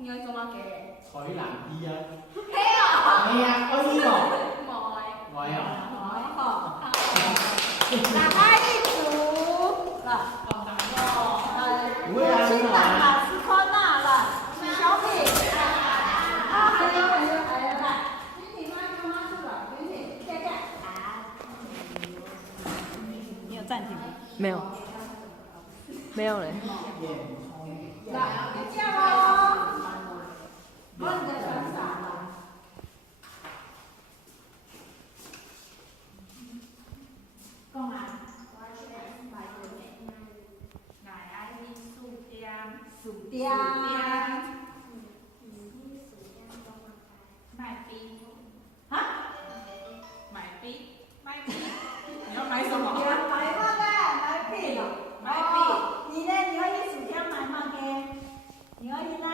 你愛做乜嘅？採藍啲啊！係啊！係啊，我知喎。唔係啊！好。打开一组了。新的马斯科纳了，小米。啊，还有，来，云婷妈跟妈去了，云婷，看看。你有暂停吗？没有，没有嘞。来，这样哦。我你在选啥了？講下。薯條。買冰。啊？買冰。你要買什麼？買乜嘅？買餅。買餅。你呢？你可以薯條買乜嘅？你可以呢？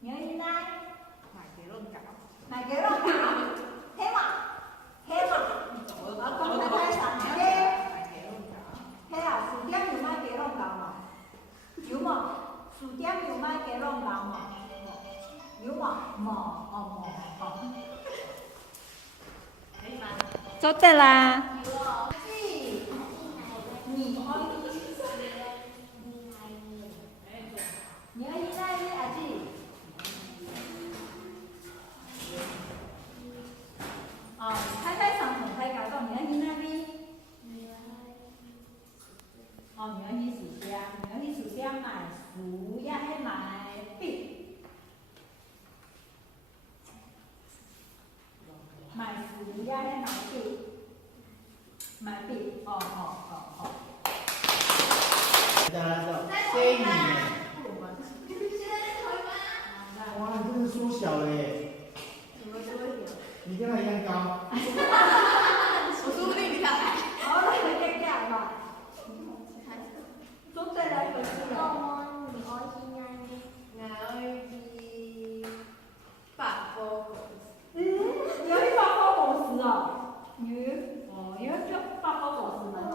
你可以呢？買幾籠餃。買幾籠餃？希望。我講睇睇上嘅。係啊，薯條有買幾籠餃嘛？有冇？薯條有買幾籠餃嘛？有冇？冇，哦冇。做得啦。你可以在阿弟。哦，太太上同太搞到你要去那邊。哦，你要去薯條，你要去薯條買薯，也係買餅。買薯也係買餅。買餅，哦。大家知道，C 米。哇，你真的縮小了耶！你跟他一樣高。我說不定比他矮。好了，你看吧。都再來個字了。你要去百貨公司哦。你要去百貨公司嗎？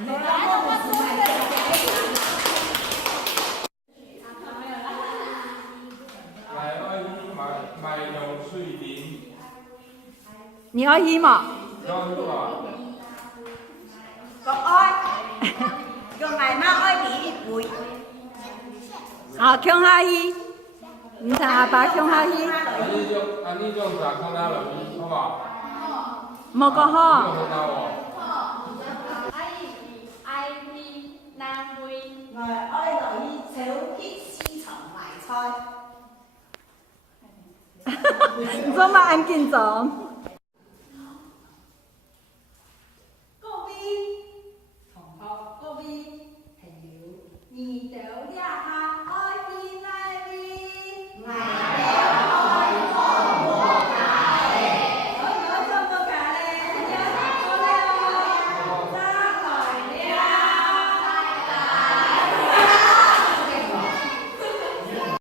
百貨公司買用水靈。你要去嘛？個愛，個買媽愛你會。好，向下去。唔使阿爸向下去。安尼種啥看到落去，好不好？冇個好。看到我。我愛落去超級市場買菜。你做乜咁緊張？